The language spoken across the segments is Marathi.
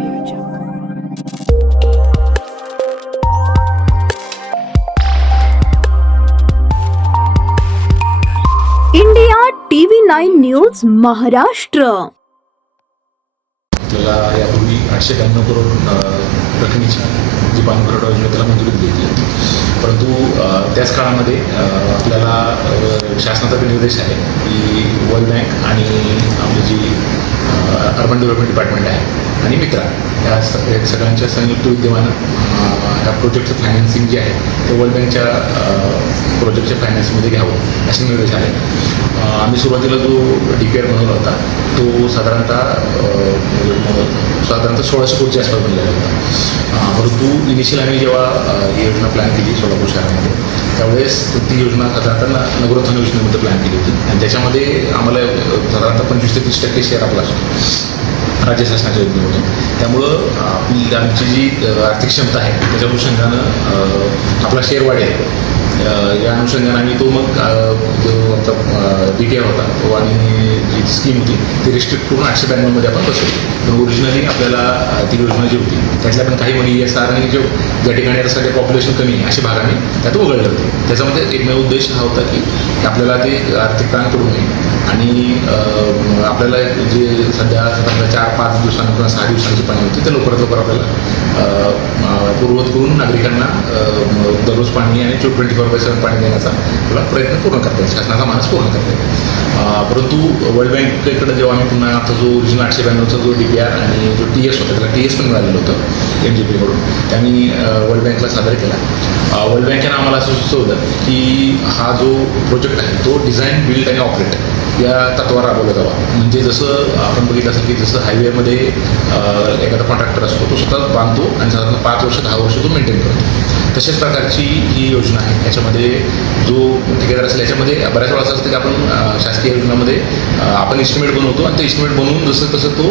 Audio Jungle. India TV9 news Maharashtra. आपल्याला यापूर्वी 892 करोड रकमेची जी पाणी पुरवठा योजना त्याला मंजुरी दिली होती, परंतु त्याच काळामध्ये आपल्याला शासनाचा निर्देश आहे की वर्ल्ड बँक आणि आपली जी अर्बन डेव्हलपमेंट डिपार्टमेंट आहे आणि मित्रा या सगळ्यांच्या संयुक्त विद्यमानं ह्या प्रोजेक्टचं फायनान्सिंग जे आहे ते वर्ल्ड बँकच्या प्रोजेक्टच्या फायनान्समध्ये घ्यावं असे निर्देश आले. आम्ही सुरुवातीला जो DPR बनवला होता तो साधारणतः 1600 कोटीच्या आसपास बनलेला होता. परंतु इनिशियल आम्ही जेव्हा ही योजना प्लॅन केली सोलापूर शहरामध्ये, त्यावेळेस ती योजना साधारणतः नगरोत्थान योजनेमध्ये प्लॅन केली होती आणि त्याच्यामध्ये आम्हाला साधारणतः 25 ते 30% शेअर आपला असतो राज्य शासनाच्या योजनेमधून. त्यामुळं आमची जी आर्थिक क्षमता आहे त्याच्या अनुषंगानं आपला शेअर वाढेल या अनुषंगानं आम्ही तो मग जो आमचा DPR होता तो आणि जी स्कीम होती ती रिस्ट्रिक्ट करून 892 आपण बसवली. पण ओरिजिनली आपल्याला ती योजना जी होती त्यातल्या पण काही मनी ESR आणि ज्या ठिकाणी आता सध्या पॉप्युलेशन कमी आहे असे भाग आम्ही त्यात वगळले होते. त्याच्यामध्ये एकमेव उद्देश हा होता की आपल्याला ते आर्थिक ताण पडू नये आणि आपल्याला जे सध्या 4-5 दिवसांनी किंवा 6 दिवसांची पाणी होती ते लवकरात लवकर आपल्याला पूर्ववत करून नागरिकांना दररोज पाणी आणि 24/7 पाणी देण्याचा आपला प्रयत्न पूर्ण करता येईल, शासनाचा मानस पूर्ण करता येईल. परंतु वर्ल्ड बँकेकडे जेव्हा आम्ही पुन्हा आपला जो ओरिजिनल 892चा जो DPR आणि जो TS होता त्याला TS पण मिळालेलं होतं NGPकडून, त्यांनी वर्ल्ड बँकला सादर केला. वर्ल्ड बँकेनं आम्हाला असं सुचवलं की हा जो प्रोजेक्ट आहे तो डिझाईन, बिल्ड आणि ऑपरेट या तत्वावर राबवला जावा. म्हणजे जसं आपण बघितलं असेल की जसं हायवेमध्ये एखादा कॉन्ट्रॅक्टर असतो तो स्वतः बांधतो आणि साधारण 5 वर्ष 10 वर्ष तो मेंटेन करतो, तशाच प्रकारची ही योजना आहे. याच्यामध्ये जो ठेकेदार असेल याच्यामध्ये बऱ्याच वेळा असं असतं की आपण शासकीय योजनामध्ये आपण इस्टिमेट बनवतो आणि ते इस्टिमेट बनवून जसं तसं तो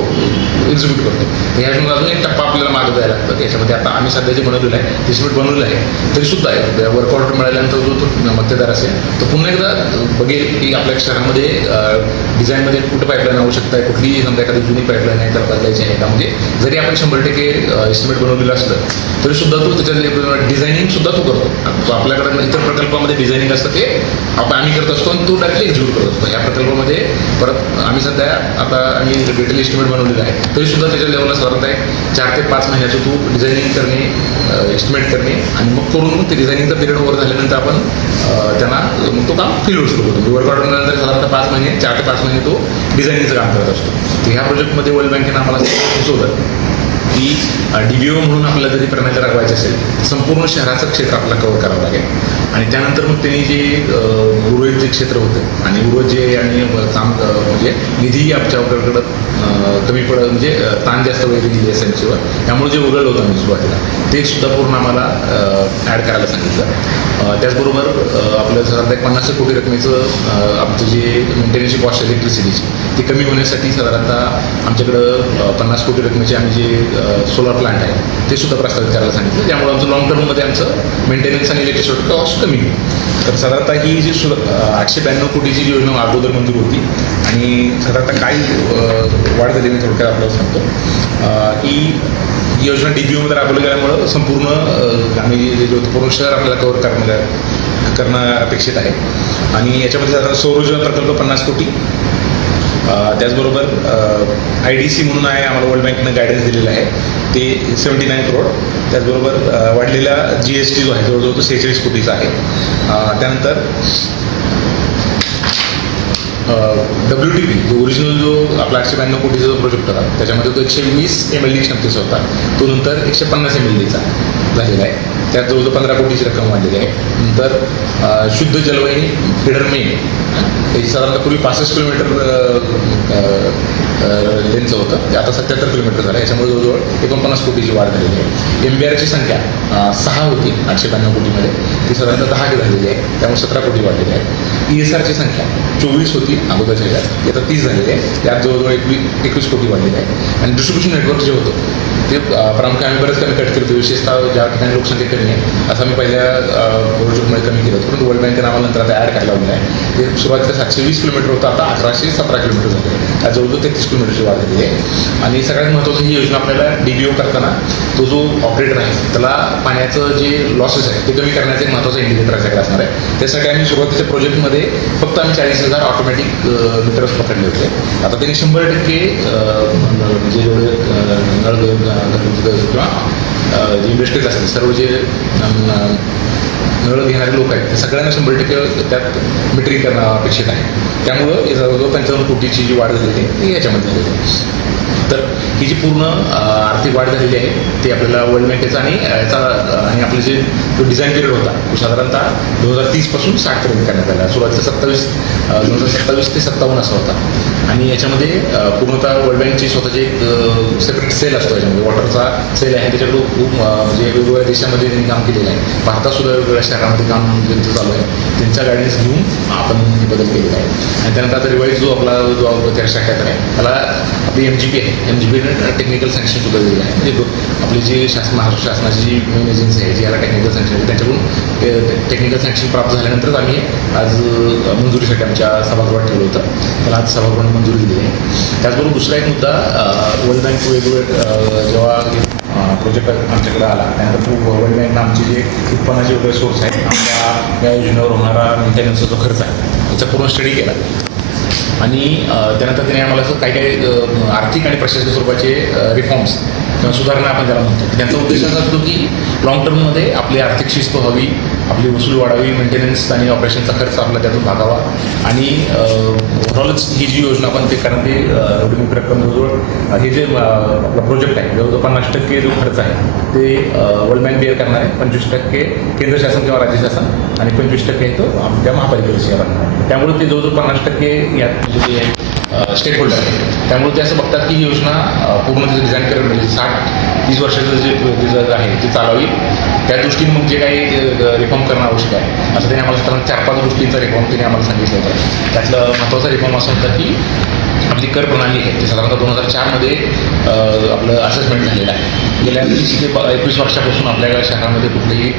एक्झिक्यूट करतो. तर ह्या योजनेला अजून एक टप्पा आपल्याला मागं जायला लागतं. याच्यामध्ये आता आम्ही सध्या जे बनवलेलं आहे इस्टिमेट बनवलेलं आहे तरीसुद्धा आहे वर्क ऑर्डर मिळाल्यानंतर जो तो मक्तेदार असेल तो पुन्हा एकदा बघेल की आपल्या शहरामध्ये डिझाईनमध्ये कुठं पाईपलाईन आवश्यकता आहे, कुठली समजा एखादी जुनी पाईपलाईन आहे त्याला बदलायची आहे का. म्हणजे जरी आपण 100% इस्टिमेट बनवलेलं असलं तरीसुद्धा तो त्याच्यात डिझायनिंग तो करतो. आपल्याकडे इतर प्रकल्पामध्ये डिझायनिंग असतं ते आम्ही करत असतो आणि तो डायरेक्टली एक्झिक्यूट करत असतो. या प्रकल्पामध्ये परत आम्ही सध्या आता आम्ही डिटेल इस्टिमेट बनवलेलं आहे तरीसुद्धा त्याच्या लेवलला साधारणतः 4 ते 5 महिन्याचं तो डिझायनिंग करणे, एस्टिमेट करणे आणि मग करून मग ते डिझायनिंगचा पिरियड ओव्हर झाल्यानंतर आपण त्यांना मग तो काम फिल सुरू करतो. वर्क ऑर्डर नंतर साधारणतः 5 महिने 4 ते 5 महिने तो डिझायनिंगचं काम करत असतो. तर ह्या प्रोजेक्टमध्ये वर्ल्ड बँकेनं आम्हाला सुचवलं की DBO म्हणून आपल्याला जरी प्रणाली राबवायची असेल संपूर्ण शहराचं क्षेत्र आपल्याला कव्हर करावं लागेल आणि त्यानंतर मग त्यांनी जे उर्वरित जे क्षेत्र होतं आणि उर्वरित जे आणि काम म्हणजे निधी आमच्याकडं कमी म्हणजे ताण जास्त वगैरे दिली SMCवर, त्यामुळे जे वगळलं होतं आम्ही सुरुवातीला ते सुद्धा पूर्ण आम्हाला ॲड करायला सांगितलं. त्याचबरोबर आपल्या साधारणतः 50 कोटी रकमेचं आमचं जे मेंटेनन्सची कॉस्ट इलेक्ट्रिसिटीची ती कमी होण्यासाठी साधारणतः आमच्याकडं 50 कोटी रकमेचे आम्ही जे सोलार प्लांट आहे ते सुद्धा प्रस्तावित करायला सांगितलं. त्यामुळे आमचं लॉंग टर्ममध्ये आमचं मेंटेनन्स आणि इलेक्ट्रिसिटी कॉस्ट कमी होईल. तर साधारणतः ही जी 892 कोटीची जी योजना अगोदर मंजूर होती आणि साधारणतः काही वाढ झाली मी थोडक्यात आपल्याला सांगतो की योजना DBOमध्ये राबवली गेल्यामुळं संपूर्ण आम्ही जो पूर्ण शहर आपल्याला कव्हर करणं अपेक्षित आहे. आणि याच्यामध्ये साधारण सौर ऊर्जा प्रकल्प 50 कोटी, त्याचबरोबर IDC म्हणून आहे आम्हाला वर्ल्ड बँकेनं गायडन्स दिलेलं आहे ते 79 करोड. त्याचबरोबर वाढलेला GST जो आहे जवळजवळ तो 46 कोटीचा आहे. त्यानंतर WTP जो ओरिजिनल जो आपला 892 कोटीचा जो प्रोजेक्ट होता त्याच्यामध्ये तो 120 MLD क्षमतेचा होता, तो नंतर 150 MLDचा झालेला आहे. त्यात जवळजवळ 15 कोटीची रक्कम वाढलेली आहे. नंतर शुद्ध जलवाहिनी फिडर मेन त्याची साधारणतः पूर्वी 65 किलोमीटर लेनचं होतं ते आता 77 किलोमीटर झालं. याच्यामुळे जवळजवळ 49 कोटीची वाढ झालेली आहे. MBRची संख्या 6 होती 892 कोटीमध्ये, ती साधारणतः 10 झालेली आहे, त्यामुळे 17 कोटी वाढलेली आहे. ESRची संख्या 24 होती अगोदरच्या ह्याच्यात, ती आता 30 झालेली आहे, त्यात जवळजवळ 21 कोटी वाढलेली आहे. आणि डिस्ट्रीब्युशन नेटवर्क जे होतं ते प्रामुख्याने आम्ही बरंच कमी कट करतो, विशेषतः ज्या ठिकाणी लोकसंख्या कमी आहे असं आम्ही पहिल्या प्रोजेक्टमध्ये कमी केलं होतं. परंतु वर्ल्ड बँकेनं आम्हाला नंतर आता ॲड करायला लावलं आहे. ते सुरुवातीला 720 किलोमीटर होतं, आता 1117 किलोमीटर झालं. आज जवळजवळ 33 किलोमीटरची वाढ झालेली आहे. आणि सगळ्यात महत्त्वाचं ही योजना आपल्याला DBO करताना तो जो ऑपरेटर आहे त्याला पाण्याचं जे लॉसेस आहे ते कमी करण्याचं एक महत्त्वाचं इंडिकेटर आपल्याकडे असणार आहे. त्यासाठी आम्ही सुरुवातीच्या प्रोजेक्टमध्ये फक्त आम्ही 40,000 ऑटोमॅटिक मीटर्स पकडले होते. आता त्यांनी 100% म्हणजे जेवढे नळ किंवा इंडस्ट्रीज असतील सर्व जे नळ घेणारे लोक आहेत ते सगळ्यांना 100% त्यात मीटरिंग करणं अपेक्षित आहे. त्यामुळं जवळजवळ 55 कोटीची जी वाढ झालेली आहे ती याच्यामध्ये झालेली आहे. तर ही जी पूर्ण आर्थिक वाढ झालेली आहे ती आपल्याला वर्ल्ड बँकेचा आणि याचा आणि आपलं जे जो डिझाईन पिरियड होता तो साधारणतः 2030 पासून 60 पर्यंत करण्यात आला. सुरुवातीला 2027 ते 57 असा होता. आणि याच्यामध्ये पूर्णतः वर्ल्ड बँकची स्वतःची एक सेपरेट सेल असतो. याच्यामध्ये वॉटरचा सेल आहे, त्याच्याकडून खूप म्हणजे वेगवेगळ्या देशामध्ये त्यांनी काम केलेलं आहे. भारतातसुद्धा वेगवेगळ्या शहरामध्ये काम ज्यांचं चालू आहे त्यांचा गायडन्स घेऊन आपण हे बदल केलेला आहे. आणि त्यानंतर आता रिवाईज जो आपला जो 1378 आहे त्याला आपली MGP आहे, MGP टेक्निकल सँक्शन सुद्धा दिलेलं आहे. म्हणजे आपली जी महाराष्ट्र शासनाची जी मेन एजन्सी आहे जी याला टेक्निकल सँक्शन आहे त्याच्याकडून टेक्निकल सँक्शन प्राप्त झाल्यानंतरच आम्ही आज मंजुरीसाठी आमच्या सभागृहात ठेवलं होतं. त्याला आज सभागृहाने मंजुरी दिली आहे. त्याचबरोबर दुसरा एक मुद्दा, वर्ल्ड बँक वेगवेगळे जेव्हा प्रोजेक्ट आमच्याकडे आला त्यानंतर वर्ल्ड बँकनं आमचे जे उत्पन्नाचे वगैरे सोर्स आहेत आमच्या या योजनेवर होणारा मेंटेनन्सचा जो खर्च आहे त्याचा पूर्ण स्टडी केला. आणि त्यानंतर त्याने आम्हाला असं काही काही आर्थिक आणि प्रशासकीय स्वरूपाचे रिफॉर्म्स किंवा सुधारणा आपण त्याला म्हणतो. त्यांचा उद्देश असा असतो की लॉंग टर्ममध्ये आपली आर्थिक शिस्त व्हावी, आपली वसूल वाढावी, मेंटेनन्स आणि ऑपरेशनचा खर्च आपला त्यातून भागावा. आणि ओव्हरऑलच ही जी योजना आपण ते कारण ते एवढी मोठी रक्कम जवळजवळ हे जे आपला प्रोजेक्ट आहे जवळजवळ 50% जो खर्च आहे ते वर्ल्ड बँक बेअर करणार आहे. 25% केंद्र शासन किंवा राज्य शासन आणि 25% आहे तो आमच्या महापालिकेचं शेअर आहे. त्यामुळे ते जवळजवळ 50% यात जे स्टेक होल्डर आहे. त्यामुळे ते असं बघतात की ही योजना पूर्ण तिचं डिझाईन करणं म्हणजे 60-30 वर्षाचं जे आहे ते चालावी. त्या दृष्टीने मग जे काही रिफॉर्म करणं आवश्यक आहे असं त्यांनी आम्हाला साधारण 4-5 गोष्टींचा रिफॉर्म त्यांनी आम्हाला सांगितलं होतं. त्यातलं महत्त्वाचा रिफॉर्म असा होता की आपली कर प्रणाली आहे ती साधारणतः 2004मध्ये आपलं असेसमेंट झालेलं आहे. गेल्या 30 ते 21 वर्षापासून आपल्या शहरामध्ये कुठलीही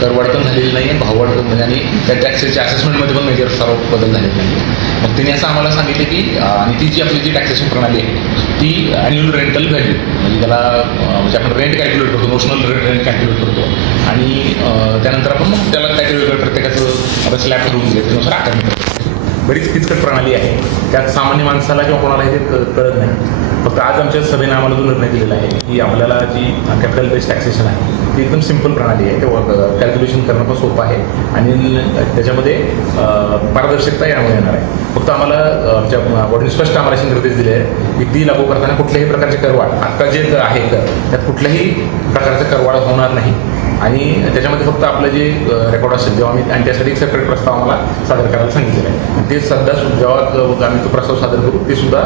करवाढ पण झालेली नाही आहे, भाववाढ पण नाही आणि त्या टॅक्सेसच्या असेसमेंटमध्ये पण मेजर सर्व बदल झालेले नाही. मग त्यांनी असं आम्हाला सांगितलं की आणि ती जी आपली जी टॅक्सेशन प्रणाली आहे ती ॲन्युअल रेंटल व्हॅल्यू म्हणजे त्याला म्हणजे आपण रेंट कॅल्क्युलेट करतो, नोशनल रेंट कॅल्क्युलेट करतो आणि त्यानंतर आपण मग त्याला काहीतरी वेगळं प्रत्येकाचं आता स्लॅब ठरवून दिले त्यानुसार आकारणी करतो. बरीच किचकट प्रणाली आहे, त्यात सामान्य माणसाला किंवा कोणालाही ते कळत नाही. फक्त आज आमच्या सभेने आम्हाला जो निर्णय दिलेला आहे की आपल्याला जी कॅपिटल बेस्ड टॅक्सेशन आहे ती एकदम सिंपल प्रणाली आहे, ते कॅल्क्युलेशन करणं पण सोपं आहे आणि त्याच्यामध्ये पारदर्शकता यामुळे येणार आहे. फक्त आम्हाला आमच्या बॉडीने स्पष्ट आम्हाला असे निर्देश दिले आहे की ती लागू करताना कुठल्याही प्रकारचे करवाढ आता जे आहे त्यात कुठल्याही प्रकारचं करवाढ होणार नाही आणि त्याच्यामध्ये फक्त आपलं जे रेकॉर्ड असेल जेव्हा आम्ही आणि त्यासाठी एक सेपरेट प्रस्ताव आम्हाला सादर करायला सांगितलेला आहे. ते सध्या जेव्हा आम्ही तो प्रस्ताव सादर करू ते सुद्धा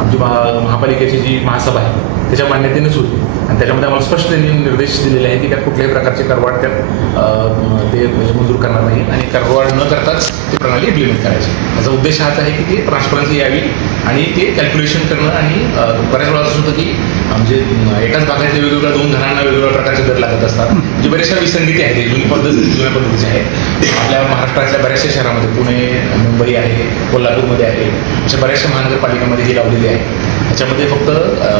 आमची महापालिकेची जी महासभा आहे त्याच्या मान्यतेनेच होती आणि त्याच्यामध्ये आम्हाला स्पष्ट त्यांनी निर्देश दिलेले आहेत की त्यात कुठल्याही प्रकारचे करवाढ त्यात ते मंजूर करणार नाही आणि करवाढ न करताच ती प्रणाली इम्प्लिमेंट करायची. याचा उद्देश हाच आहे की ती ट्रान्सपरन्सी यावी आणि ते कॅल्क्युलेशन करणं आणि बऱ्याच वेळा असं होतं की म्हणजे एकाच भागातल्या वेगवेगळ्या 2 घरांना वेगवेगळ्या प्रकारचे दर लागत असतात. म्हणजे बऱ्याचशा विसंगती आहेत, जुन्या पद्धतीची आहे. आपल्या महाराष्ट्रातल्या बऱ्याचशा शहरामध्ये पुणे, मुंबई आहे, कोल्हापूरमध्ये आहे, अशा बऱ्याचशा महानगरपालिकांमध्ये ही लावलेली आहे. त्याच्यामध्ये फक्त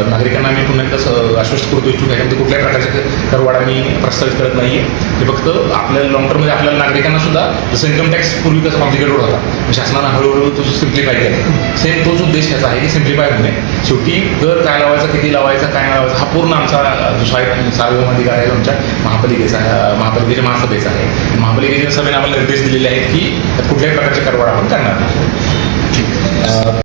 नागरिकांना आम्ही पुन्हा एकदा आश्वस्त करतो इच्छुक याच्यामध्ये कुठल्याही प्रकारचे करवाढ आम्ही प्रस्तावित करत नाही आहे. ते फक्त आपल्या लॉंग टर्ममध्ये आपल्याला नागरिकांना सुद्धा जसं इन्कम टॅक्स पूर्वी कसं कॉम्प्लिकेटेड होता शासनानं हळूहळू तो सिम्प्लिफाय केला, सेम तोच उद्देश याचा आहे की सिम्प्लिफाय होणे. शेवटी दर काय लावायचा, किती लावायचा, काय लावायचा हा पूर्ण आमचा जो सार्वभौम अधिकार आहे आमच्या महापालिकेच्या महासभेचा आहे. महापालिकेच्या सभेने आम्हाला निर्देश दिलेले आहेत की कुठल्याही प्रकारचे करवाढ आपण करणार नाही.